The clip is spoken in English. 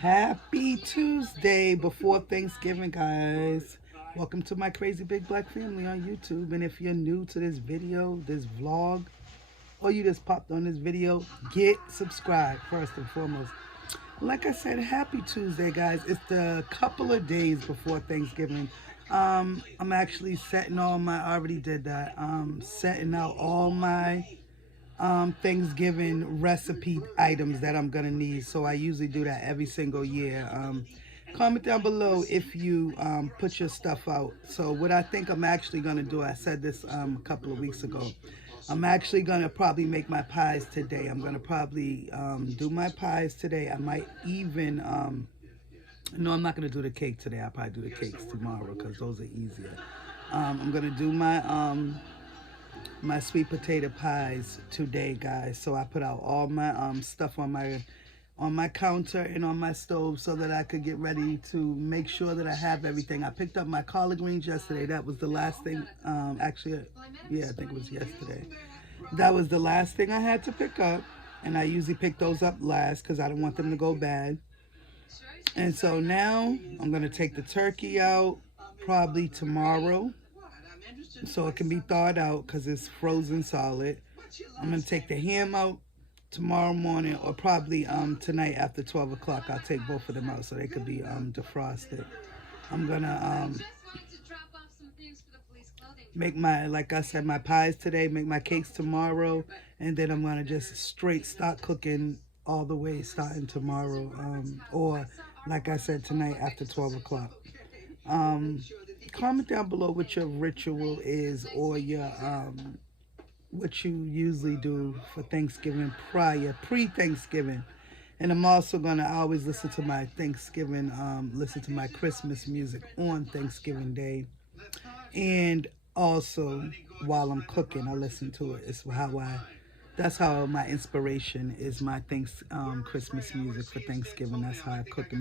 Happy Tuesday before Thanksgiving, guys. Welcome to my crazy big black family on YouTube. And if you're new to this video, this vlog, or you just popped on this video, get subscribed first and foremost. Like I said, happy Tuesday, guys. It's the couple of days before Thanksgiving. I'm actually setting all my, I already did that, setting out all my Thanksgiving recipe items that I'm gonna need. So I usually do that every single year. Comment down below if you put your stuff out. So what I think I'm actually gonna do, I said this a couple of weeks ago. I'm actually gonna probably make my pies today. I'm gonna probably do my pies today. I might even no, I'm not gonna do the cake today. I'll probably do the cakes tomorrow because those are easier. I'm gonna do my sweet potato pies today, guys. So I put out all my stuff on my counter and on my stove so that I could get ready to make sure that I have everything. I picked up my collard greens yesterday. That was the last thing. Actually, yeah, I think it was yesterday. That was the last thing I had to pick up, and I usually pick those up last because I don't want them to go bad. And so now I'm gonna take the turkey out probably tomorrow, so it can be thawed out because it's frozen solid. I'm gonna take the ham out tomorrow morning, or probably tonight after 12 o'clock. I'll take both of them out so they could be defrosted. I'm gonna make my, like I said, my pies today, make my cakes tomorrow, and then I'm gonna just straight start cooking all the way starting tomorrow, or like I said, tonight after 12 o'clock. Comment down below what your ritual is, or your what you usually do for Thanksgiving pre-Thanksgiving. And I'm also gonna always listen to my Thanksgiving, listen to my Christmas music on Thanksgiving Day. And also while I'm cooking, I listen to it. That's how my inspiration is, my Christmas music for Thanksgiving. That's how I cook and